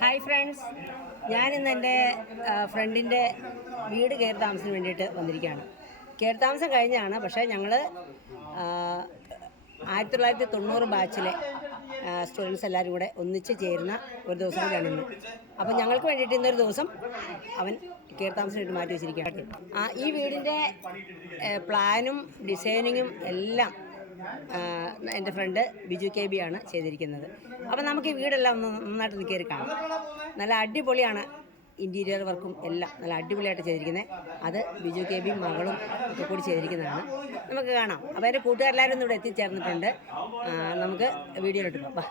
Hi friends, ഞാനിന്ന് എൻ്റെ ഫ്രണ്ടിൻ്റെ വീട് കയറി താമസത്തിന് വേണ്ടിയിട്ട് വന്നിരിക്കുകയാണ്. കയറി താമസം കഴിഞ്ഞാണ്, പക്ഷേ ഞങ്ങൾ 1990 ബാച്ചിലെ സ്റ്റുഡൻസ് എല്ലാവരും കൂടെ ഒന്നിച്ച് ചേരുന്ന ഒരു ദിവസം കൂടിയാണ് ഇന്ന്. അപ്പോൾ ഞങ്ങൾക്ക് വേണ്ടിയിട്ട് ഇന്നൊരു ദിവസം അവൻ കയറി താമസമായിട്ട് മാറ്റി വെച്ചിരിക്കുകയാണ്. ഈ വീടിൻ്റെ പ്ലാനും ഡിസൈനിങ്ങും എല്ലാം എൻ്റെ ഫ്രണ്ട് ബിജു കെ ബി ആണ് ചെയ്തിരിക്കുന്നത്. അപ്പോൾ നമുക്ക് ഈ വീടെല്ലാം ഒന്ന് നന്നായിട്ട് കയറി കാണാം. നല്ല അടിപൊളിയാണ്, ഇൻറ്റീരിയർ വർക്കും എല്ലാം നല്ല അടിപൊളിയായിട്ട് ചെയ്തിരിക്കുന്നത്. അത് ബിജു കെ ബിയും മകളും ഒക്കെ കൂടി ചെയ്തിരിക്കുന്നതാണ്. നമുക്ക് കാണാം. അപ്പോൾ എൻ്റെ കൂട്ടുകാരെല്ലാവരും ഇവിടെ എത്തിച്ചേർന്നിട്ടുണ്ട്. നമുക്ക് വീഡിയോയിലോട്ട് പോകാം.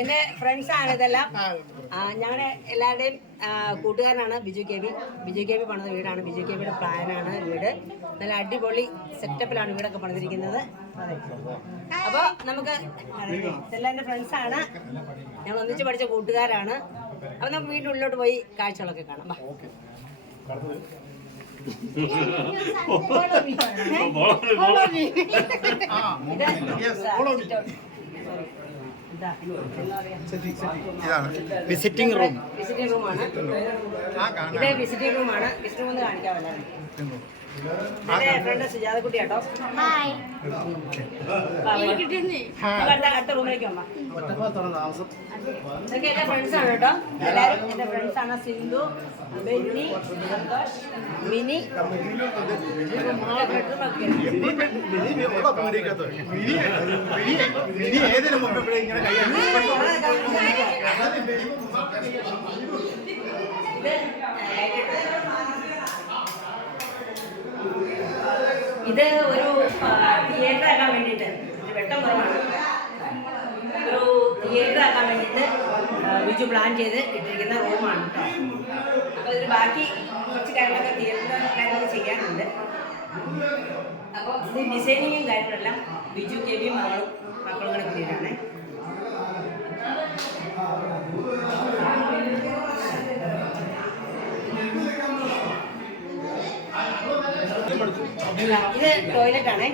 എൻ്റെ ഫ്രണ്ട്സാണ് ഇതെല്ലാം. ഞങ്ങളുടെ എല്ലാവരുടെയും കൂട്ടുകാരനാണ് Biju K B. Biju K B പണിത വീടാണ്. ബിജു കെ ബിയുടെ പ്ലാനാണ് വീട്. നല്ല അടിപൊളി സെറ്റപ്പിലാണ് വീടൊക്കെ പണിതിരിക്കുന്നത്. അപ്പോൾ നമുക്ക് ഇതെല്ലാം എൻ്റെ ഫ്രണ്ട്സാണ്. ഞങ്ങൾ ഒന്നിച്ച് പഠിച്ച കൂട്ടുകാരാണ്. അപ്പോൾ നമുക്ക് വീടിൻ്റെ ഉള്ളിലോട്ട് പോയി കാഴ്ചകളൊക്കെ കാണാം. വിസിറ്റിംഗ് റൂമാണ്. ഇത് വിസിറ്റിംഗ് റൂമാണ്. വിസിറ്റിംഗ് റൂം ഒന്ന് കാണിക്കാമല്ലോ. എന്റെ ഫ്രണ്ട് സുജാതക്കുട്ടി കേട്ടോ. അടുത്ത റൂമിലേക്ക് വന്നാ. ഇതൊക്കെ എന്റെ ഫ്രണ്ട്സാണ് കേട്ടോ. എല്ലാവരും എന്റെ ഫ്രണ്ട്സാണ്. സിന്ധു, ബെന്നി, സന്തോഷ്, മിനി. ഇത് ഒരു തിയേറ്റർ ആക്കാൻ വേണ്ടിയിട്ട്, വെട്ടം കുറവാണ്, ഒരു തിയേറ്റർ ആക്കാൻ വേണ്ടിയിട്ട് ബിജു പ്ലാൻ ചെയ്ത് ഇട്ടിരിക്കുന്ന റൂമാണ് കേട്ടോ. അപ്പോൾ ഇതിന് ബാക്കി കുറച്ച് കാര്യങ്ങളൊക്കെ തിയേറ്ററിൻ്റെ കാര്യങ്ങളൊക്കെ ചെയ്യാനുണ്ട്. അപ്പോൾ ഇത് ഡിസൈനിങ്ങും കാര്യങ്ങളെല്ലാം ബിജു കെ ബിയും മക്കളും കൂടെ കൂടിയിട്ടാണ്. ഇത് ടോയ്ലറ്റ് ആണ്.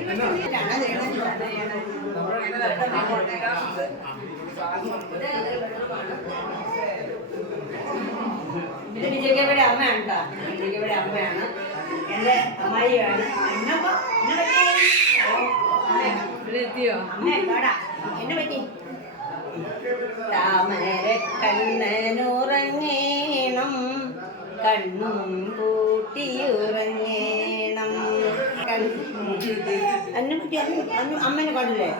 ഇത് വിജയകയുടെ അമ്മയാണ് കേട്ടോ. വിജയകയുടെ അമ്മയാണ്. എൻ്റെ അമ്മായിയാണ്. എന്നെ പറ്റി താമര കണ്ണനുറങ്ങേണം, കണ്ണും കൂട്ടിയുറങ്ങേണം. അന്നെ പറ്റി അമ്മേനെ പാടില്ലേ?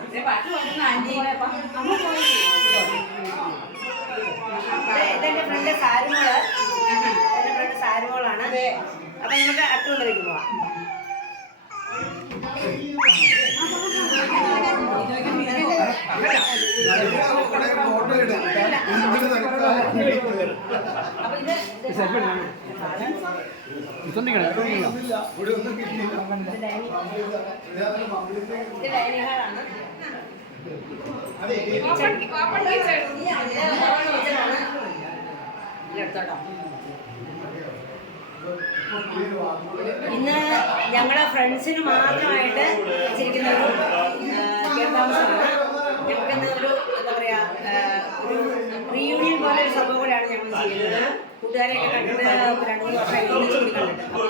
ഇതെന്റെ ഫ്രണ്ട് സാരുമോള്. എന്റെ ഫ്രണ്ട് സാരുമോളാണ്. അപ്പൊ നമുക്ക് അടുത്ത കൊണ്ടിലേക്ക് പോവാം. അപ്പൊ ഇത് ഡൈനിങ് ഹാളാണ്. ഇന്ന് ഞങ്ങളെ ഫ്രണ്ട്സിന് മാത്രമായിട്ട് വെച്ചിരിക്കുന്ന ഒരു താമസമാണ്. ഞങ്ങൾക്കിന്ന് ഒരു എന്താ പറയുക, ഒരു റീയൂണിയൻ പോലെ ഒരു സംഭവം കൂടെയാണ് ഞങ്ങൾ ചെയ്യുന്നത്. കൂട്ടുകാരെയൊക്കെ കണ്ടിട്ട് 2-3 വർഷമായി ഒന്നിച്ചു കൂടി കണ്ടിട്ട്. അപ്പോൾ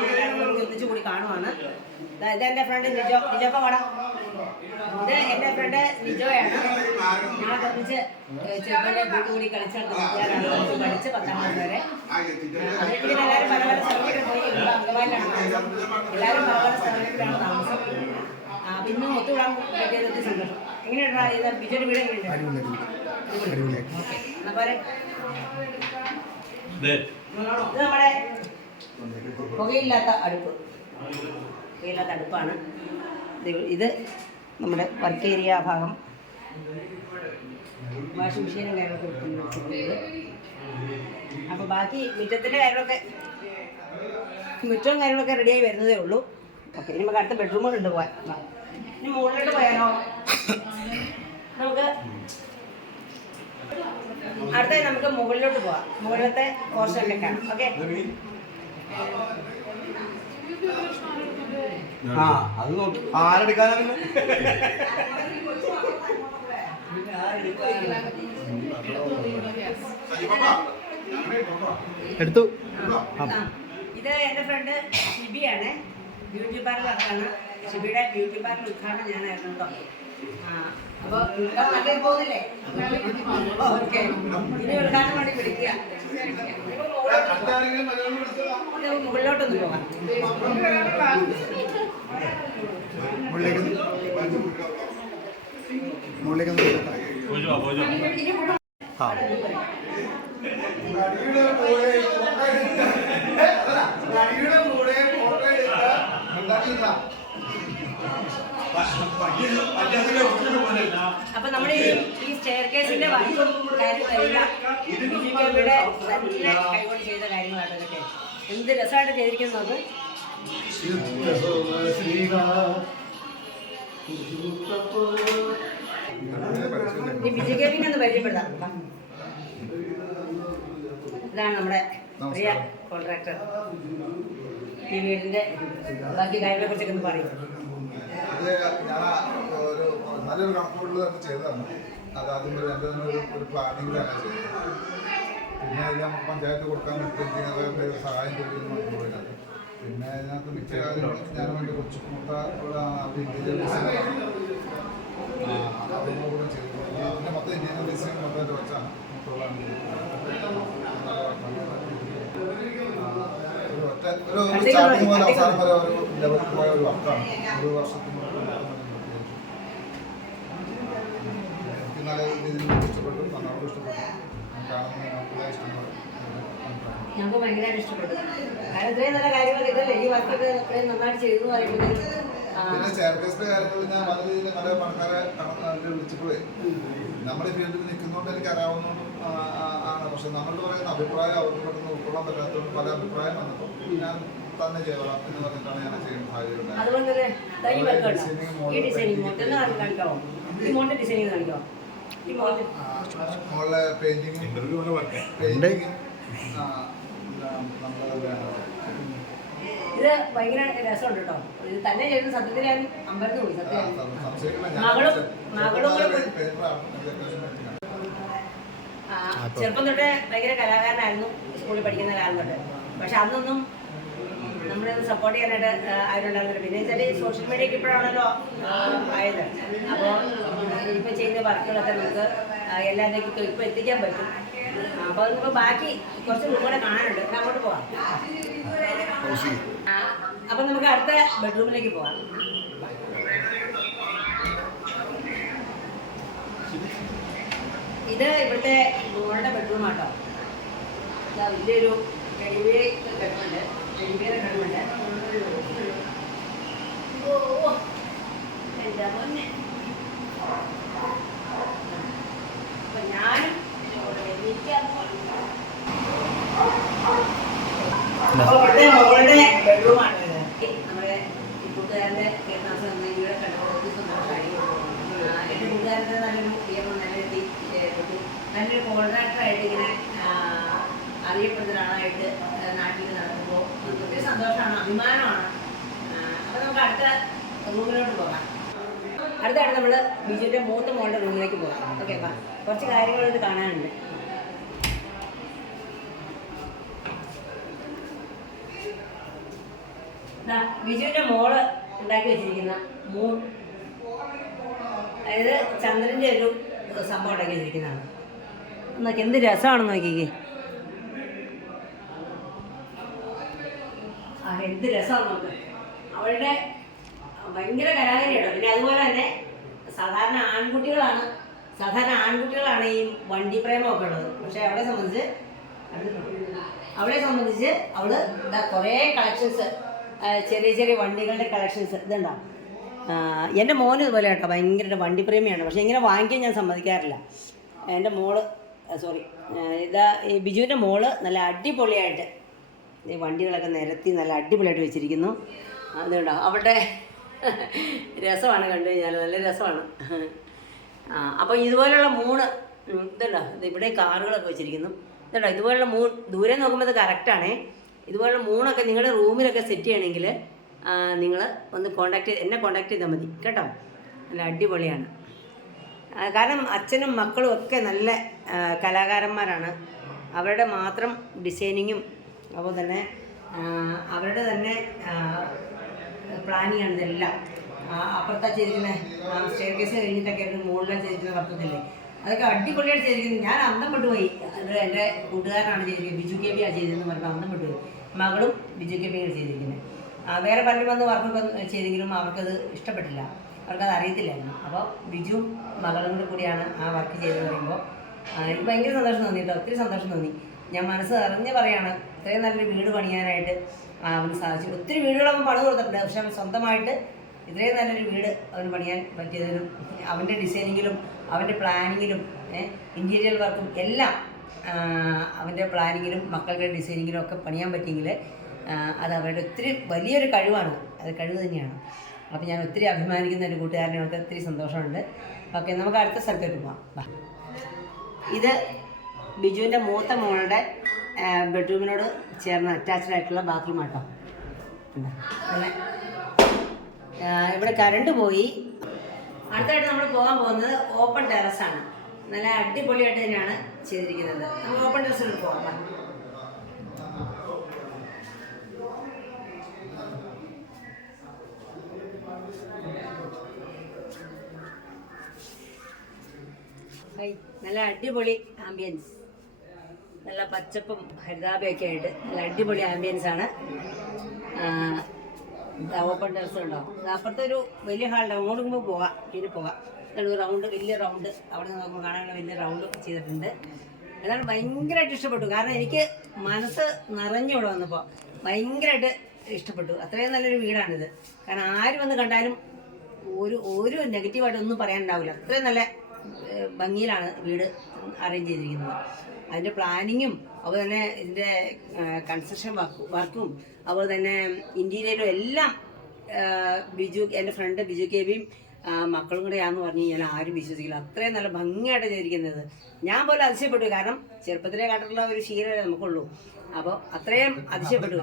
ഒന്നിച്ചു കൂടി കാണുവാണ്. ഇതെൻ്റെ ഫ്രണ്ട് നിജോ. നിജോപ്പ പാടാം. ഇത് എൻ്റെ ഫ്രണ്ട് നിജോയാണ്. ഞങ്ങളൊക്കെ ഒന്നിച്ച് ചെറുപ്പനെ കൂട്ടുകൂടി കളിച്ച കൂട്ടുകാരാണ്. പഠിച്ച് 10ാം ക്ലാസ് വരെ. അതിന് എല്ലാവരും പല പല സ്ഥലങ്ങളിലും പോയി. അങ്കമാലിലാണ് താമസം. എല്ലാവരും പല പല സ്ഥലങ്ങളിലാണ് താമസം. പിന്നെ ഒത്തുകൂടാൻ പറ്റിയതൊക്കെ സന്തോഷം. എങ്ങനെയാണ് ഇത് ബിജുവിൻ്റെ വീട്? എങ്ങനെയുണ്ട്? എന്നാ പോരെ. ഇത് നമ്മുടെ പുകയില്ലാത്ത അടുപ്പാണ്. ഇത് നമ്മുടെ വർക്ക് ഏരിയ ഭാഗം. വാഷിംഗ് മെഷീനും കാര്യങ്ങളൊക്കെ വെക്കുന്നത്. അപ്പോൾ ബാക്കി മുറ്റത്തിൻ്റെ കാര്യങ്ങളൊക്കെ റെഡിയായി വരുന്നതേ ഉള്ളൂ. ഓക്കെ, ഇനി നമുക്ക് അടുത്ത ബെഡ്റൂമുകളുണ്ട് പോകാൻ. ഇനി മുകളിലോട്ട് പോയാലോ? നമുക്ക് മുകളിലോട്ട് പോവാം. മുകളിലത്തെ പോർഷനൊക്കെ കാണാം. ഓക്കെ, അത് നോക്കി ആരെടുക്കാനാ എടുത്തു. ഇത് എൻ്റെ ഫ്രണ്ട് ഷിബിയാണ്, ബ്യൂട്ടി പാർലർ നടത്താണ്. ഷിബിയുടെ ബ്യൂട്ടി പാർലർ ഉദ്ഘാടനം ഞാനായിരുന്നു കേട്ടോ. അപ്പോൾ നല്ല പോകുന്നില്ലേ? ഓക്കെ, ഇനി ഉദ്ഘാടനം വേണ്ടി വിളിക്കുക. മുകളിലോട്ടൊന്ന് പോകാം. അപ്പൊ നമ്മുടെ ഈ സ്റ്റെയർ കേസിന്റെ വർക്കും കാര്യങ്ങളെല്ലാം ഇവിടെ തന്നെ കൈകൊണ്ട് ചെയ്ത കാര്യങ്ങളാണ് ഇതൊക്കെ. എന്ത് രസമായിട്ട് ചെയ്തിരിക്കുന്നത്. ഈ വിജയ് കേവിനെ ഒന്ന് പരിചയപ്പെടുത്താം. ഇതാണ് നമ്മുടെ പ്രിയ കോൺട്രാക്ടർ. ഈ വീടിന്റെ ബാക്കി കാര്യങ്ങളെ കുറിച്ചൊക്കെ ഒന്ന് പറയും. ഞാൻ ഒരു നല്ലൊരു കണക്കുകൂടൽ തന്നെ ചെയ്തതാണ്. അതാദ്യം എൻ്റെ തന്നെ ഒരു പ്ലാനിങ്ങിലാണ് ചെയ്തത്. പിന്നെ അതിൽ നമുക്ക് പഞ്ചായത്ത് കൊടുക്കാൻ പറ്റുന്ന സഹായം ചോദിക്കുന്നു പോയിട്ടാണ്. പിന്നെ അതിനകത്ത് മിക്ക കാര്യങ്ങളും ഞാനും എൻ്റെ കൊച്ചു മുട്ട ഇന്ത്യയിലെ അതൊന്നും കൂടെ ചെയ്തു. പിന്നെ മൊത്തം ഇന്ത്യൻ ഡിസൈൻ മൊത്തമായിട്ട് വെച്ചാണ് മുട്ടുകളാണ് ഒരു സ്റ്റാർട്ടിങ് പോലെ അവസാനം വരെ ഒരു ലെവലിൽ പോയ ഒരു വർക്കാണ്. ഒരു വർഷത്തിന് എനിക്ക് നല്ല രീതിയിൽ ഇഷ്ടപ്പെട്ടു, നന്നായിട്ട് ഇഷ്ടപ്പെട്ടു. കാണുന്ന നമുക്കുള്ള ഇഷ്ടങ്ങൾ ഞങ്ങൾക്ക് ഭയങ്കരമായിട്ട് ഇഷ്ടപ്പെട്ടു. കാരണം ഇത്രയും നല്ല കാര്യങ്ങൾ ഇതല്ലേ ഈ വർക്കൊക്കെ ഇത്രയും നന്നായിട്ട് ചെയ്തു പറയുമ്പോൾ. പിന്നെ ചെയർകേസിന്റെ കാര്യത്തിൽ ഞാൻ വളരെ രീതിയിൽ പല പണക്കാരെ വിളിച്ചപ്പോഴേ നമ്മുടെ ഫീൽഡിൽ നിൽക്കുന്നതുകൊണ്ട് എനിക്ക് അറിയാവുന്നതുകൊണ്ടും ആണ്. പക്ഷെ നമ്മൾ പറയുന്ന അഭിപ്രായം അവർക്ക് പെട്ടെന്ന് ഉൾക്കൊള്ളാൻ പറ്റാത്തതുകൊണ്ട് പല അഭിപ്രായം വന്നപ്പോൾ ഞാൻ തന്നെ ചെയ്യണം എന്ന് പറഞ്ഞിട്ടാണ് ഞാൻ ചെയ്യുന്ന സാഹചര്യം. മോളിലെ പെയിന്റിങ് ഇത് ഭയങ്കര രസമുണ്ട് കേട്ടോ. ഇത് തന്നെ ചെയ്ത് സത്യത്തിൽ ഞാൻ അമ്പരന്ന് പോയി. സത്യം മകളും ചെറുപ്പം തൊട്ട് ഭയങ്കര കലാകാരനായിരുന്നു സ്കൂളിൽ പഠിക്കുന്ന കാലം തൊട്ട്. പക്ഷെ അന്നൊന്നും നമ്മളത് സപ്പോർട്ട് ചെയ്യാനായിട്ട് ആരുണ്ടായിരുന്നില്ല. പിന്നെ വെച്ചാൽ സോഷ്യൽ മീഡിയക്ക് ഇപ്പോഴാണല്ലോ ആയത്. അപ്പോൾ ഇപ്പം ചെയ്യുന്ന വർക്കുകളൊക്കെ നമുക്ക് എല്ലാത്തിലേക്കും ഇപ്പോൾ എത്തിക്കാൻ പറ്റും. അപ്പോൾ അതിപ്പോൾ ബാക്കി കുറച്ച് കൂടെ കാണാനുണ്ട്. അങ്ങോട്ട് പോവാം. അപ്പം നമുക്ക് അടുത്ത ബെഡ്റൂമിലേക്ക് പോവാം. ഇത് ഇവിടുത്തെ മോളുടെ ബെഡ്റൂമാട്ടോ. വലിയൊരു ടെലിവിയെ കിടപ്പുണ്ട്. ടെലിവിയുടെ കിടപ്പുണ്ട്. ഓ എന്താ മോനെ. അപ്പം ഞാനും ഇവിടുത്തെ മോളുടെ ബെഡ്റൂമാണ്. നമ്മുടെ കൂട്ടുകാരൻ്റെ കേരളാസം ഇവിടെ കണ്ടപ്പോൾ സന്തോഷമായി. എൻ്റെ കൂട്ടുകാരൻ്റെ നല്ലൊരു നല്ലൊരു കോൺട്രാക്ടറായിട്ട് ഇങ്ങനെ അറിയപ്പെടുന്ന ഒരാളായിട്ട് നാട്ടിൽ നടക്കുമ്പോൾ ഒത്തിരി സന്തോഷമാണ്, അഭിമാനമാണ്. അപ്പോൾ നമുക്ക് അടുത്ത റൂമിലോട്ട് പോകാം. അടുത്തായിട്ട് നമ്മൾ ബിജുവിൻ്റെ മൂത്ത മോളുടെ റൂമിലേക്ക് പോകാം. ഓക്കെ, അപ്പം കുറച്ച് കാര്യങ്ങളൊക്കെ കാണാനുണ്ട്. ബിജുവിൻ്റെ മോള് ഉണ്ടാക്കി വെച്ചിരിക്കുന്ന മൂൺ, അതായത് ചന്ദ്രൻ്റെ ഒരു സംഭവം ഉണ്ടാക്കി വെച്ചിരിക്കുന്നതാണ്. എന്നൊക്കെ എന്ത് രസമാണെന്ന് നോക്കിക്കേ. എന്ത് രസമാണ് നോക്ക്. അവളുടെ ഭയങ്കര കലാകാരിയാണ്. പിന്നെ അതുപോലെ തന്നെ സാധാരണ ആൺകുട്ടികളാണ് ഈ വണ്ടി പ്രേമമൊക്കെ ഉള്ളത്. പക്ഷെ അവളെ സംബന്ധിച്ച് അവള് കുറേ കളക്ഷൻസ്, ചെറിയ ചെറിയ വണ്ടികളുടെ കളക്ഷൻസ് ഇതുണ്ടാവും. എൻ്റെ മോനും ഇതുപോലെ കേട്ടോ, ഭയങ്കര വണ്ടി പ്രേമിയാണ്. പക്ഷേ ഇങ്ങനെ വാങ്ങിക്കാൻ ഞാൻ സമ്മതിക്കാറില്ല. എൻ്റെ മോള് ഈ ബിജുവിൻ്റെ മോള് നല്ല അടിപൊളിയായിട്ട് ഈ വണ്ടികളൊക്കെ നിരത്തി നല്ല അടിപൊളിയായിട്ട് വെച്ചിരിക്കുന്നു. അതുകൊണ്ടോ അവളുടെ രസമാണ് കണ്ടു കഴിഞ്ഞാൽ, നല്ല രസമാണ്. അപ്പോൾ ഇതുപോലെയുള്ള മൂന്ന് ഇതുണ്ടോ, ഇവിടെ കാറുകളൊക്കെ വെച്ചിരിക്കുന്നു. കേട്ടോ. ഇതുപോലുള്ള ദൂരെ നോക്കുമ്പോൾ ഇത് കറക്റ്റാണേ. ഇതുപോലുള്ള മൂണൊക്കെ നിങ്ങളുടെ റൂമിലൊക്കെ സെറ്റ് ചെയ്യണമെങ്കിൽ നിങ്ങൾ ഒന്ന് എന്നെ കോൺടാക്ട് ചെയ്താൽ മതി കേട്ടോ. നല്ല അടിപൊളിയാണ്. കാരണം അച്ഛനും മക്കളും ഒക്കെ നല്ല കലാകാരന്മാരാണ്. അവരുടെ മാത്രം ഡിസൈനിങ്ങും അപ്പോൾ തന്നെ അവരുടെ തന്നെ പ്ലാനിങ്ങാണ് ഇതെല്ലാം. അപ്പുറത്താ ചെയ്തിരിക്കുന്ന സ്റ്റെയർ കേസ് കഴിഞ്ഞിട്ടൊക്കെ ഒരു മുകളിലാണ് ചെയ്തിരിക്കുന്ന പത്രത്തില്ലേ, അതൊക്കെ അടിപൊളിയായിട്ട് ചെയ്തിരിക്കുന്നത്. ഞാൻ അന്തം പെട്ടുപോയി. അത് എൻ്റെ കൂട്ടുകാരനാണ് ചെയ്തിരിക്കുന്നത്, ബിജു കെ ബി ആണ് ചെയ്തതെന്ന് പറഞ്ഞപ്പോൾ അന്തം പെട്ടുപോയി. മകളും ബിജു കെ ബിയാണ് ചെയ്തിരിക്കുന്നത്. വേറെ പലരും വന്ന് വർക്കൊക്കെ ചെയ്തെങ്കിലും അവർക്കത് ഇഷ്ടപ്പെട്ടില്ല, അവർക്കത് അറിയത്തില്ലായിരുന്നു. അപ്പോൾ ബിജു മകളും കൂടിയാണ് ആ വർക്ക് ചെയ്തെന്ന് പറയുമ്പോൾ എനിക്ക് ഭയങ്കര സന്തോഷം തോന്നി കേട്ടോ. ഒത്തിരി സന്തോഷം തോന്നി. ഞാൻ മനസ്സ് അറിഞ്ഞ് പറയാണ്, ഇത്രയും നല്ലൊരു വീട് പണിയാനായിട്ട് അവന് സാധിച്ചു. ഒത്തിരി വീടുകളവൻ പണിത് കൊടുത്തിട്ടുണ്ട്, പക്ഷെ അവൻ സ്വന്തമായിട്ട് ഇത്രയും നല്ലൊരു വീട് അവന് പണിയാൻ പറ്റിയതിനും അവൻ്റെ ഡിസൈനിങ്ങിലും അവൻ്റെ പ്ലാനിങ്ങിലും ഇൻറ്റീരിയർ വർക്കും എല്ലാം അവൻ്റെ പ്ലാനിങ്ങിലും മക്കളുടെ ഡിസൈനിങ്ങിലും ഒക്കെ പണിയാൻ പറ്റിയെങ്കിൽ അത് അവരുടെ ഒത്തിരി വലിയൊരു കഴിവാണ്. അത് കഴിവ് തന്നെയാണ്. അപ്പോൾ ഞാൻ ഒത്തിരി അഭിമാനിക്കുന്ന ഒരു കൂട്ടുകാരനോട് ഒത്തിരി സന്തോഷമുണ്ട്. ഓക്കെ, നമുക്ക് അടുത്ത സ്ഥലത്തേക്ക് പോകാം. ഇത് ബിജുവിൻ്റെ മൂത്ത മോളുടെ ബെഡ്റൂമിനോട് ചേർന്ന് അറ്റാച്ച്ഡ് ആയിട്ടുള്ള ബാത്റൂം ആട്ടോ. പിന്നെ ഇവിടെ കറണ്ട് പോയി. അടുത്തായിട്ട് നമ്മൾ പോകാൻ പോകുന്നത് ഓപ്പൺ ടെറസാണ്. നല്ല അടിപൊളിയായിട്ട് തന്നെയാണ് ചെയ്തിരിക്കുന്നത്. നമുക്ക് ഓപ്പൺ ടെറസിൽ പോകാം. നല്ല അടിപൊളി ആംബിയൻസ്, നല്ല പച്ചപ്പും ഹരിതാപയൊക്കെ ആയിട്ട് നല്ല അടിപൊളി ആംബിയൻസ് ആണ്. ഓപ്പൺ ടെറസ് ഉണ്ടോ? അപ്പുറത്തെ ഒരു വലിയ ഹാളുണ്ട്, അങ്ങോട്ട് മുമ്പ് പോകാം. പിന്നെ പോകാം. റൗണ്ട്, വലിയ റൗണ്ട്, അവിടെ നിന്ന് നോക്കുമ്പോൾ കാണാനുള്ള വലിയ റൗണ്ട് ചെയ്തിട്ടുണ്ട്. അതാണ് ഭയങ്കരമായിട്ട് ഇഷ്ടപ്പെട്ടു. കാരണം എനിക്ക് മനസ്സ് നിറഞ്ഞു ഇവിടെ വന്നപ്പോൾ ഭയങ്കരമായിട്ട് ഇഷ്ടപ്പെട്ടു. അത്രയും നല്ലൊരു വീടാണിത്. കാരണം ആര് വന്ന് കണ്ടാലും ഒരു നെഗറ്റീവായിട്ടൊന്നും പറയാനുണ്ടാവില്ല. അത്രയും നല്ല ഭംഗിയിലാണ് വീട് അറേഞ്ച് ചെയ്തിരിക്കുന്നത്. അതിൻ്റെ പ്ലാനിങ്ങും അതുപോലെ തന്നെ ഇതിൻ്റെ കൺസ്ട്രക്ഷൻ വർക്കും അതുപോലെ തന്നെ ഇൻറ്റീരിയറും എല്ലാം എൻ്റെ ഫ്രണ്ട് ബിജു കെ ബിയും മക്കളും കൂടെയാണെന്ന് പറഞ്ഞു കഴിഞ്ഞാൽ ആരും വിശ്വസിക്കില്ല. അത്രയും നല്ല ഭംഗിയായിട്ട് ചെയ്തിരിക്കുന്നത്. ഞാൻ പോലും അതിശയപ്പെട്ടു. കാരണം ചെറുപ്പത്തിലെ കാട്ടുള്ള ഒരു ശീലമേ നമുക്കുള്ളൂ. അപ്പോൾ അത്രയും അതിശയപ്പെട്ടു.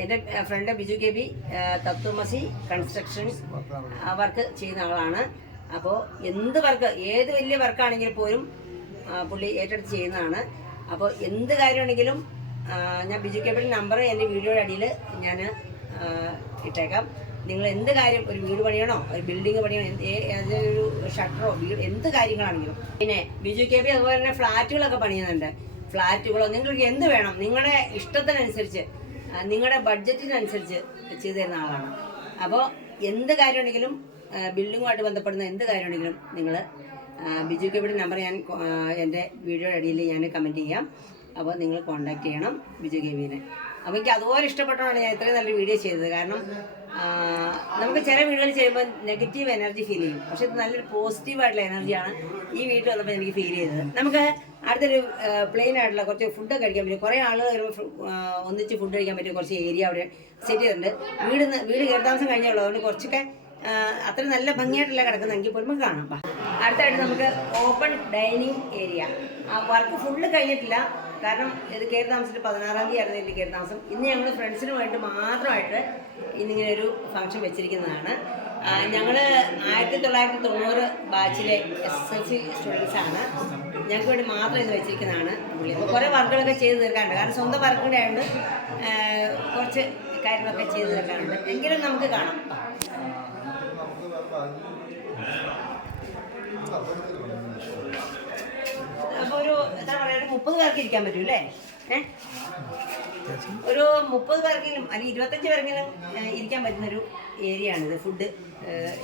എൻ്റെ ഫ്രണ്ട് ബിജു കെ ബി തത്വമസി കൺസ്ട്രക്ഷൻ വർക്ക് ചെയ്യുന്ന ആളാണ്. അപ്പോൾ എന്ത് വർക്ക്, ഏത് വലിയ വർക്കാണെങ്കിൽ പോലും പുള്ളി ഏറ്റെടുത്ത് ചെയ്യുന്നതാണ്. അപ്പോൾ എന്ത് കാര്യമാണെങ്കിലും ഞാൻ ബിജു കെ ബിയുടെ നമ്പർ എൻ്റെ വീഡിയോയുടെ അടിയിൽ ഞാൻ ഇട്ടേക്കാം. നിങ്ങൾ എന്ത് കാര്യം, ഒരു വീട് പണിയണോ, ഒരു ബിൽഡിംഗ് പണിയണോ, ഒരു ഷട്ടറോ വീട്, എന്ത് കാര്യങ്ങളാണെങ്കിലും. പിന്നെ ബിജു കെ ബി അതുപോലെ തന്നെ ഫ്ലാറ്റുകളൊക്കെ പണിയുന്നുണ്ട്. ഫ്ലാറ്റുകളോ നിങ്ങൾക്ക് എന്ത് വേണം, നിങ്ങളുടെ ഇഷ്ടത്തിനനുസരിച്ച് നിങ്ങളുടെ ബഡ്ജറ്റിനനുസരിച്ച് ചെയ്തു തരുന്ന ആളാണ്. അപ്പോൾ എന്ത് കാര്യമാണെങ്കിലും ബിൽഡിങ്ങുമായിട്ട് ബന്ധപ്പെടുന്ന എന്ത് കാര്യമാണെങ്കിലും നിങ്ങൾ ബിജു കെ ബിയുടെ നമ്പർ ഞാൻ എൻ്റെ വീഡിയോയുടെ അടിയിൽ ഞാൻ കമൻറ്റ് ചെയ്യാം. അപ്പോൾ നിങ്ങൾ കോൺടാക്ട് ചെയ്യണം ബിജു കെ ബിനെ. അപ്പോൾ എനിക്ക് അതുപോലെ ഇഷ്ടപ്പെട്ടാണ് ഞാൻ ഇത്രയും നല്ലൊരു വീഡിയോ ചെയ്തത്. കാരണം നമുക്ക് ചില വീഡിയോകൾ ചെയ്യുമ്പോൾ നെഗറ്റീവ് എനർജി ഫീൽ ചെയ്യും. പക്ഷെ ഇത് നല്ലൊരു പോസിറ്റീവായിട്ടുള്ള എനർജിയാണ് ഈ വീട്ടിൽ വന്നപ്പോൾ എനിക്ക് ഫീൽ ചെയ്തത്. നമുക്ക് അടുത്തൊരു പ്ലെയിൻ ആയിട്ടുള്ള കുറച്ച് ഫുഡൊക്കെ കഴിക്കാൻ പറ്റും. കുറേ ആളുകൾ വരുമ്പോൾ ഒന്നിച്ച് ഫുഡ് കഴിക്കാൻ പറ്റിയ കുറച്ച് ഏരിയ അവിടെ സെറ്റ് ചെയ്തിട്ടുണ്ട്. വീട് കയറി താമസം കഴിഞ്ഞുള്ളൂ. അതുകൊണ്ട് കുറച്ചൊക്കെ അത്ര നല്ല ഭംഗിയായിട്ടല്ല കിടക്കുന്നെങ്കിൽ പോലും നമുക്ക് കാണാം. അടുത്തായിട്ട് നമുക്ക് open dining area. Work full കഴിഞ്ഞിട്ടില്ല. കാരണം ഇത് കയറി താമസിച്ചിട്ട് 16-ാം തീയതി ആയിരുന്നു ഇതിൻ്റെ കയറി താമസം. ഇന്ന് ഞങ്ങൾ ഫ്രണ്ട്സിന് വേണ്ടി മാത്രമായിട്ട് ഇന്നിങ്ങനെ ഒരു ഫംഗ്ഷൻ വെച്ചിരിക്കുന്നതാണ്. ഞങ്ങൾ 1990 ബാച്ചിലെ SSLC സ്റ്റുഡൻസാണ്. ഞങ്ങൾക്ക് വേണ്ടി മാത്രം ഇത് വെച്ചിരിക്കുന്നതാണ്. കുറേ വർക്കുകളൊക്കെ ചെയ്ത് തീർക്കാനുണ്ട്. കാരണം സ്വന്തം വർക്ക് കൂടെ ആയതുകൊണ്ട് കുറച്ച് കാര്യങ്ങളൊക്കെ ചെയ്ത് തീർക്കാനുണ്ട്. എങ്കിലും നമുക്ക് കാണാം. അപ്പോൾ ഒരു എന്താ പറയുക, 30 പേർക്ക് ഇരിക്കാൻ പറ്റും അല്ലേ? ഒരു 30 പേർക്കെങ്കിലും അല്ലെങ്കിൽ 25 പേർക്കെങ്കിലും ഇരിക്കാൻ പറ്റുന്നൊരു ഏരിയ ആണിത്. ഫുഡ്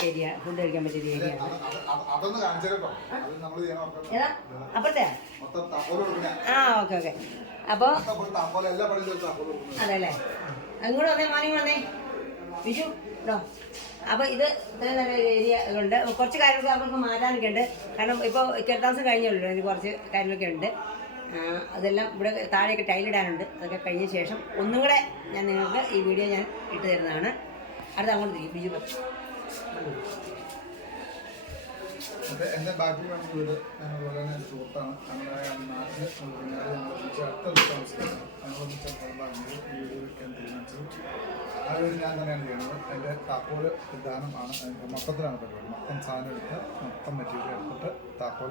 ഏരിയ, ഫുഡ് കഴിക്കാൻ പറ്റിയ ഏരിയ ആണ്. ഏതാ അപ്പുറത്തെ? ഓക്കെ. അപ്പോൾ അതെ അല്ലേ? അങ്ങോട്ട് വന്നേ, മോർണിംഗ് വന്നേ വിഷു കേട്ടോ. അപ്പോൾ ഇത് ഇത്രയും നല്ല ഏരിയ ഉണ്ട്. കുറച്ച് കാര്യങ്ങളൊക്കെ നമുക്ക് മാറ്റാനൊക്കെ ഉണ്ട്. കാരണം ഇപ്പോൾ കെട്ടാസം കഴിഞ്ഞുള്ളൂ, അതിന് കുറച്ച് കാര്യങ്ങളൊക്കെ ഉണ്ട്. അതെല്ലാം ഇവിടെ താഴെയൊക്കെ ടൈലിടാനുണ്ട്. അതൊക്കെ കഴിഞ്ഞ ശേഷം ഒന്നും കൂടെ ഞാൻ നിങ്ങൾക്ക് ഈ വീഡിയോ ഞാൻ ഇട്ട് തരുന്നതാണ്. അടുത്ത് അങ്ങോട്ട് ബിജു എൻ്റെ ബാക്കിൽ വന്ന വീട് അതുപോലെ തന്നെ സുഹൃത്താണ് ഞങ്ങളുടെ നാട്ടിൽ ഞങ്ങൾ അടുത്ത താമസിക്കുന്നത് ഞങ്ങളൊന്നിച്ച് വീട് വയ്ക്കാൻ തീരുമാനിച്ചു. ആ വീട് ഞാൻ തന്നെയാണ് ചെയ്യുന്നത്. എൻ്റെ താക്കോൽ ദാനമാണ്. മൊത്തത്തിലാണ് പരിപാടി. മൊത്തം സാധനം എടുത്ത് മൊത്തം മെറ്റീരിയൽ എടുത്തിട്ട് താക്കോൽ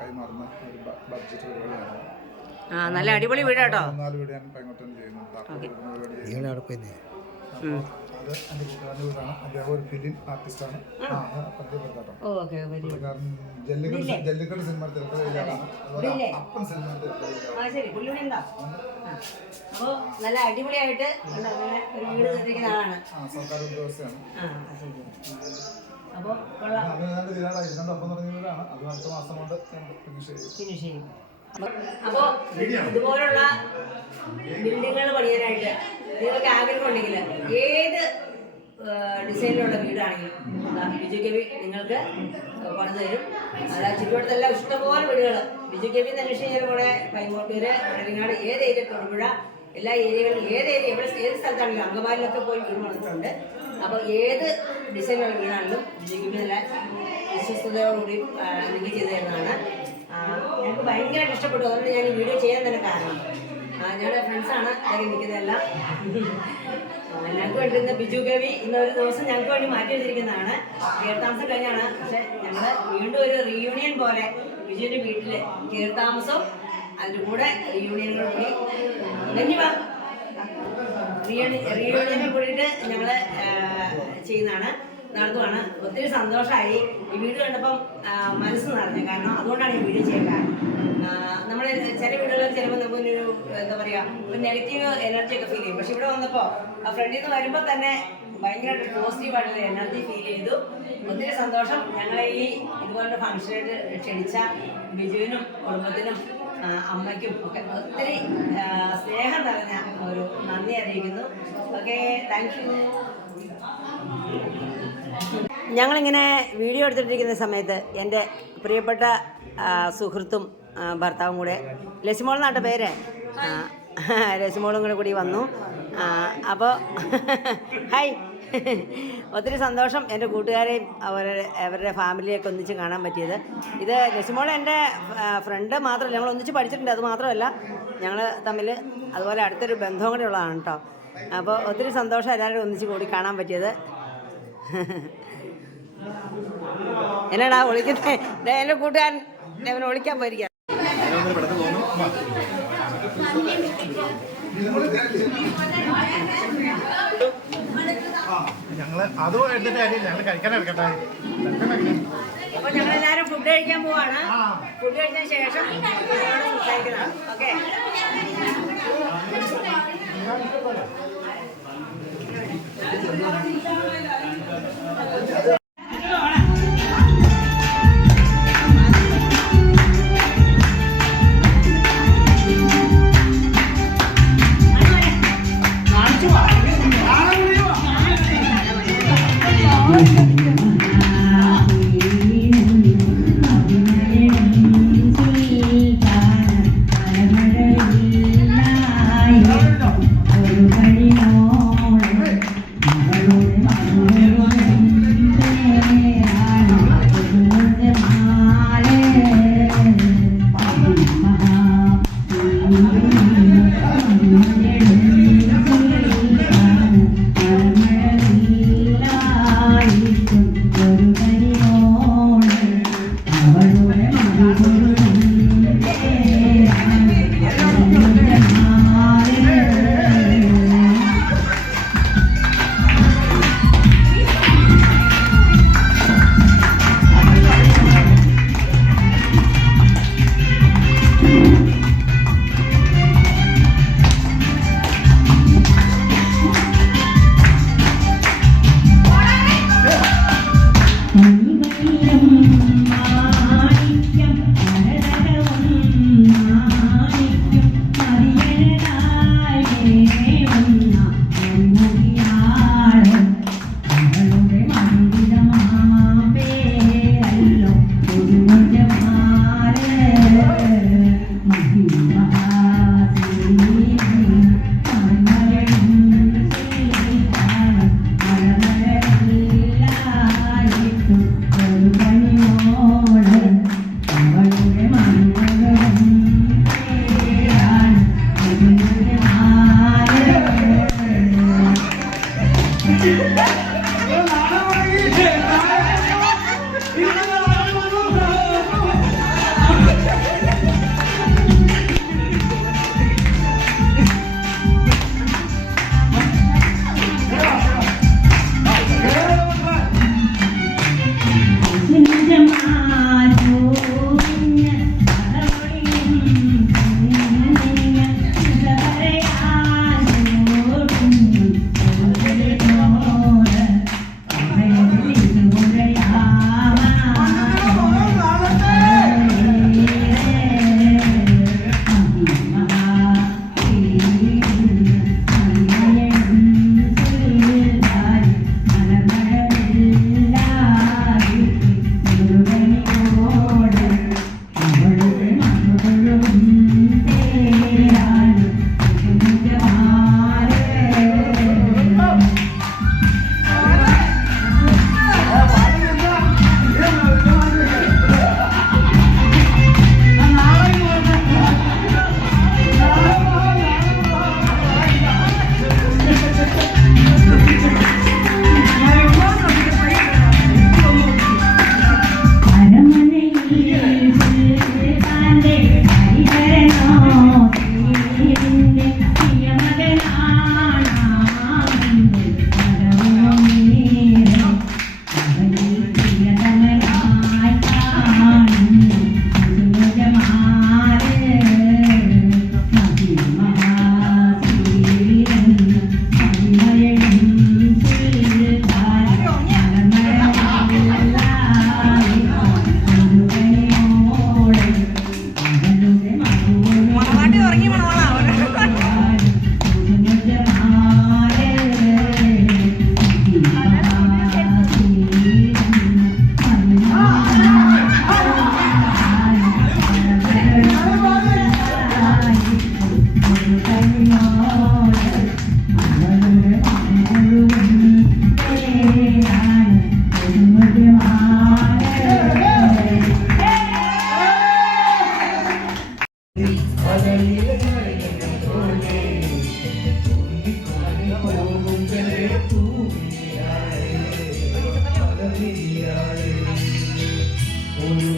കൈമാറുന്ന ഒരു ബഡ്ജറ്റ് പരിപാടിയാണ്. നല്ല അടിപൊളി വീടാട്ടോ. 4 വീട് ഞാൻ പെങ്ങോട്ടം ചെയ്യുന്നു. താക്കോൽ പരിപാടി അത് എൻ്റെ കൂട്ടുകാരൻ്റെ വീടാണ്. അദ്ദേഹം ഒരു ഫിലിം ആർട്ടിസ്റ്റാണ്. ജല്ലിക്കട്ട് സിനിമ അതുപോലെ അപ്പൻ സിനിമ അപ്പോൾ നല്ല അടിപൊളിയായിട്ട് ഒരു വീട് നിർമ്മിക്കുന്ന ആളാണ്. സർക്കാർ ഉദ്യോഗസ്ഥയാണ്. അപ്പോൾ ഒപ്പം തുടങ്ങിയ വീടാണ്. അത് അടുത്ത മാസം കൊണ്ട് ഫിനിഷ് ചെയ്യും. അപ്പോൾ ഇതുപോലുള്ള ബിൽഡിങ്ങുകൾ പണിയാനായിട്ട് നിങ്ങൾക്ക് ആഗ്രഹമുണ്ടെങ്കിൽ ഏത് ഡിസൈനിലുള്ള വീടാണെങ്കിലും ബിജു കെവി നിങ്ങൾക്ക് പണിത് തരും. അതായത് ചുറ്റുവട്ടത്തെല്ലാം ഇഷ്ടംപോലെ വീടുകൾ ബിജു കെവി എന്ന് അന്വേഷിച്ച് കഴിഞ്ഞാൽ ഇവിടെ പൈങ്ങോട്ടൂര്, വെള്ളരിങ്ങാട്, ഏത് ഏരിയ, തൊടുപുഴ, എല്ലാ ഏരിയകളിലും ഏത് സ്ഥലത്താണെങ്കിലും അങ്കമാലിലൊക്കെ പോയി വീട് വന്നിട്ടുണ്ട്. അപ്പോൾ ഏത് ഡിസൈനുള്ള വീടാണെങ്കിലും ബിജു കെവി നല്ല വിശ്വസ്തയോടുകൂടി നിങ്ങൾക്ക് ചെയ്തു തരുന്നതാണ്. ഞങ്ങൾക്ക് ഭയങ്കരമായിട്ട് ഇഷ്ടപ്പെട്ടു. അതുകൊണ്ട് ഞാൻ ഈ വീഡിയോ ചെയ്യാൻ തന്നെ കാരണം ഞങ്ങളുടെ ഫ്രണ്ട്സാണ് അതിൽ നിൽക്കുന്നതെല്ലാം. ഞങ്ങൾക്ക് വേണ്ടി ബിജു കെവി ഇന്നൊരു ദിവസം ഞങ്ങൾക്ക് വേണ്ടി മാറ്റി വെച്ചിരിക്കുന്നതാണ്. കീർത്താമസം കഴിഞ്ഞാണ്. പക്ഷെ ഞങ്ങൾ വീണ്ടും ഒരു റീയൂണിയൻ പോലെ ബിജുവിൻ്റെ വീട്ടിൽ കീർത്താമസവും അതിൻ്റെ കൂടെ റീയൂണിയനോട് കൂടി റീയൂണിയനിൽ കൂടിയിട്ട് ഞങ്ങൾ ചെയ്യുന്നതാണ്, നടത്തുവാണ്. ഒത്തിരി സന്തോഷമായി. ഈ വീട് കണ്ടപ്പം മനസ്സ് നിറഞ്ഞു. കാരണം അതുകൊണ്ടാണ് ഈ വീഡിയോ ചെയ്യുക. നമ്മൾ ചില വീടുകളിൽ ചിലപ്പോൾ നമുക്കൊരു എന്താ പറയുക, ഒരു നെഗറ്റീവ് എനർജി ഒക്കെ ഫീൽ ചെയ്യും. പക്ഷെ ഇവിടെ വന്നപ്പോൾ ആ ഫ്രണ്ടിൽ നിന്ന് വരുമ്പോൾ തന്നെ ഭയങ്കരമായിട്ട് പോസിറ്റീവായിട്ടുള്ള എനർജി ഫീൽ ചെയ്തു. ഒത്തിരി സന്തോഷം. ഞങ്ങളെ ഈ ഇതുപോലുള്ള ഫംഗ്ഷനായിട്ട് ക്ഷണിച്ച ബിജുവിനും കുടുംബത്തിനും അമ്മയ്ക്കും ഒക്കെ ഒത്തിരി സ്നേഹം നിറഞ്ഞ ഒരു നന്ദി അറിയിക്കുന്നു. Okay, thank you. ഞങ്ങളിങ്ങനെ വീഡിയോ എടുത്തിട്ടിരിക്കുന്ന സമയത്ത് എൻ്റെ പ്രിയപ്പെട്ട സുഹൃത്തും ഭർത്താവും കൂടെ, ലസിമോൾ എന്നാട്ട പേര്, ലസിമോളും കൂടി വന്നു. അപ്പോൾ ഹായ്, ഒത്തിരി സന്തോഷം എൻ്റെ കൂട്ടുകാരെയും അവരുടെ ഫാമിലിയൊക്കെ ഒന്നിച്ച് കാണാൻ പറ്റിയത്. ഇത് ലസിമോൾ എൻ്റെ ഫ്രണ്ട് മാത്രമല്ല, ഞങ്ങൾ ഒന്നിച്ച് പഠിച്ചിട്ടുണ്ട്. അത് മാത്രമല്ല ഞങ്ങൾ തമ്മിൽ അതുപോലെ അടുത്തൊരു ബന്ധവും കൂടെ ഉള്ളതാണ് കേട്ടോ. അപ്പോൾ ഒത്തിരി സന്തോഷം എല്ലാവരും ഒന്നിച്ച് കൂടി കാണാൻ പറ്റിയത്. എന്നാടാ വിളിക്കുന്നേ? എൻ്റെ കൂട്ടുകാരൻ അവനെ വിളിക്കാൻ പോയിരിക്കാം. ഞങ്ങള് അതും എടുത്തിട്ട് ഞങ്ങൾ കഴിക്കാൻ എടുക്കട്ടെ. അപ്പോൾ ഞങ്ങളെല്ലാവരും ഫുഡ് കഴിക്കാൻ പോവാണ്. ഫുഡ് കഴിച്ചതിന് ശേഷം സംസാരിക്കുന്നതാണ്. ഓക്കെ. ഒരു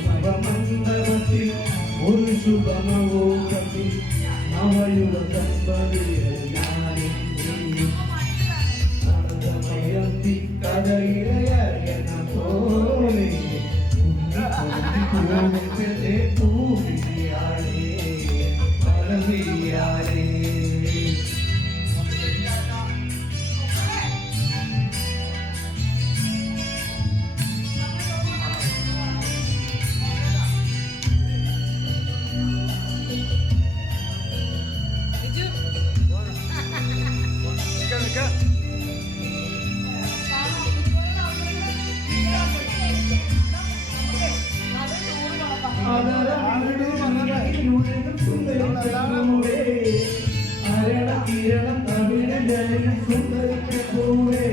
നവമണ്ഡപത്തിൽ ഒരു ശുഭമോഹത്തിൽ നവയുഗ ദമ്പതികളി കഥയിലയന പോലെ പൂവിരിയാളേ പരവിരിയാളേ കിരണം തമിഴ് ജനം സുന്ദരൂരേ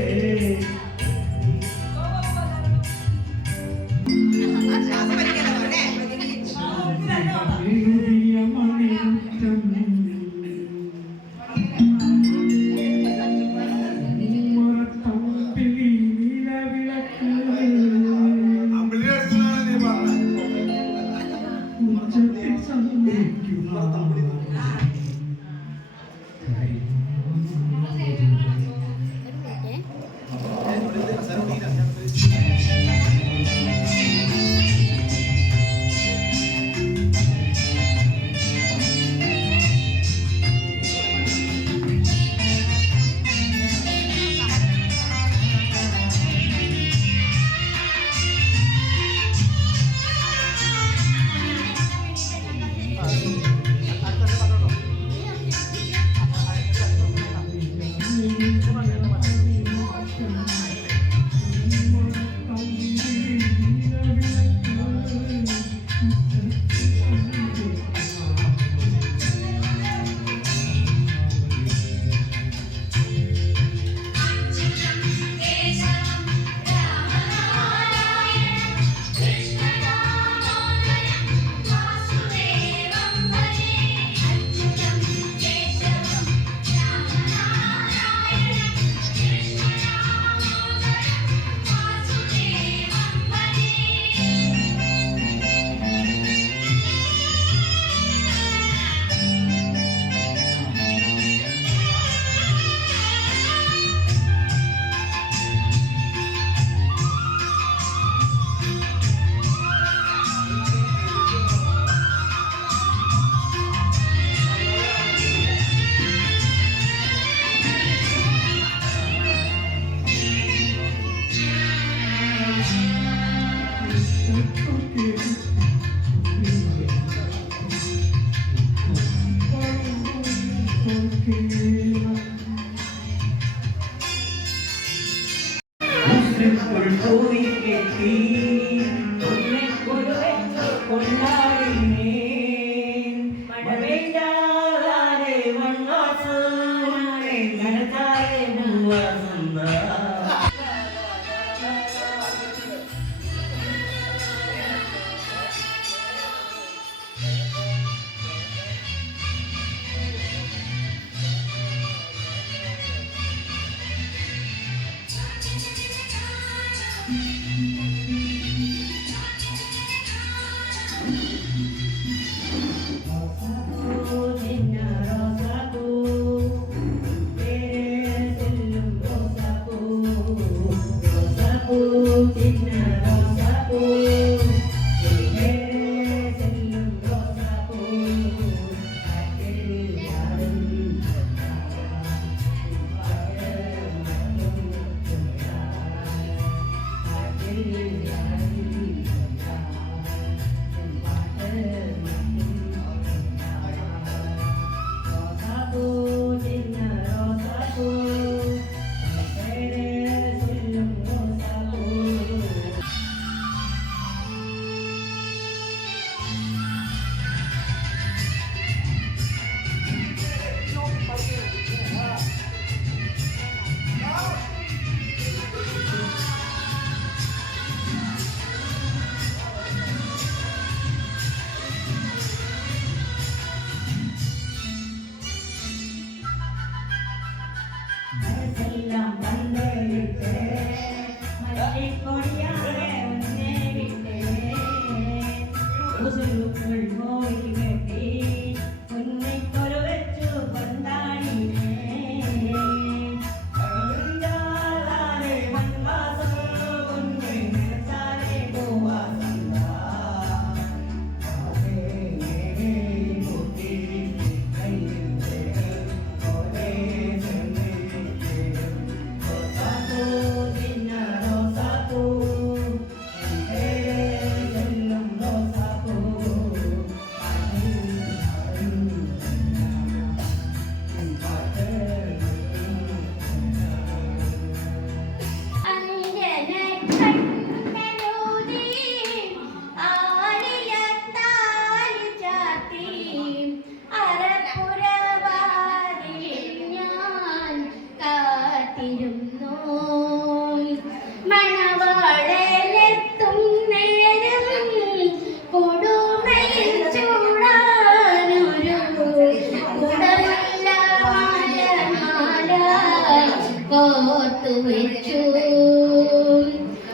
വെച്ചു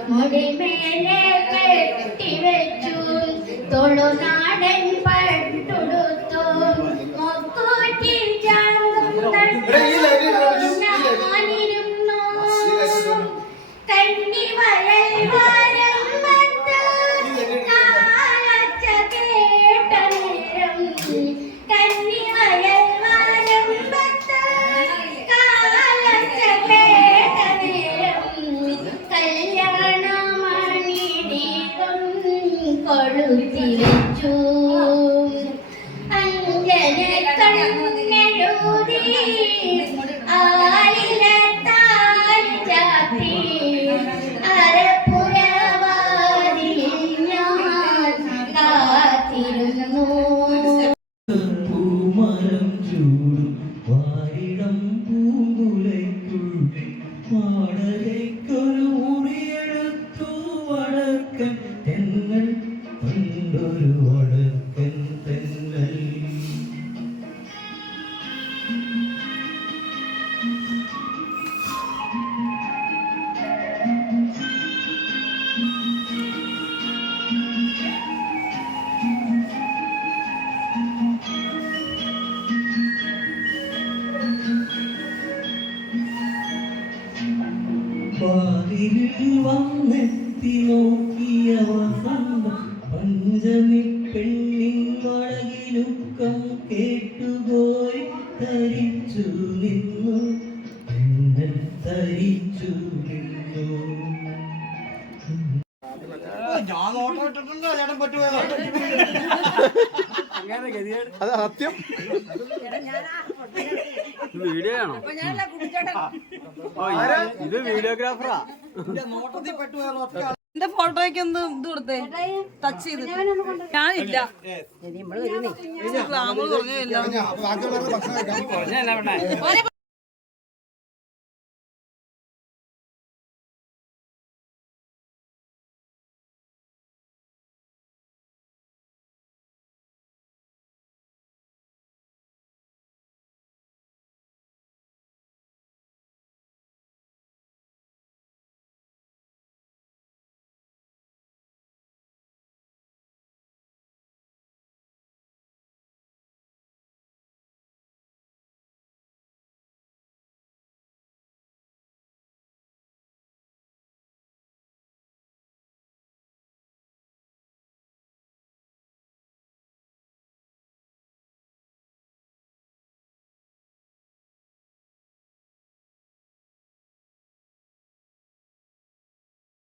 മുടിമേലെ കെട്ടിവെച്ചു തൊളുനാടൻ പട്ടുടുത്തു മുക്കൂറ്റി ചാന്തും ഞാനിരുന്നു കന്നി വയൽ വരമ്പത്ത് കാലച്ച കേട്ട നേരം കന്നി വയൽ വരമ്പത്ത് കാലച്ച കേട്ട നേരം കല്യാണമണിടീകം കൊളുത്തി വെച്ചു അഞ്ജന കണ്ണെഴുതി ആലിലത്താലി ചാത്തി അരപ്പുരവാതിൽ ഞാൻ കാത്തിരുന്നു പൂമരം ചൂടും വാരിടം പൂങ്കുലയ്ക്കുള്ളിൽ വാടകയ്ക്കൊരു മുറിയെടുത്തു വടക്കൻ തെന്നൽ പണ്ടൊരു വടക്കൻ തെന്നൽ വാതിലിൽ വന്നെത്തി നോക്കിയ വസന്ത പഞ്ചമി പെണ്ണിൻ വടകിലുക്കം കേട്ടുപോയി തരിച്ചു നിന്നു പെണ്ണൻ തരിച്ചു നിന്നു ഞാൻ ഓട്ടോ ഇട്ടിട്ടുണ്ടോ ചേട്ടൻ പറ്റുമോ അത് സത്യം വീഡിയോ ആണോ ഇത് വീഡിയോഗ്രാഫറാ നോട്ടത്തിൽ പെട്ടുപോയാലോ എന്റെ ഫോട്ടോയ്ക്ക് ഒന്ന് ഇത് കൊടുത്തേ ടച്ച് ചെയ്ത് ഞാനില്ല ഗ്ലാമർ കുറഞ്ഞില്ല ബാക്കിയുള്ളവർക്ക് ഭക്ഷണം കഴിക്കാം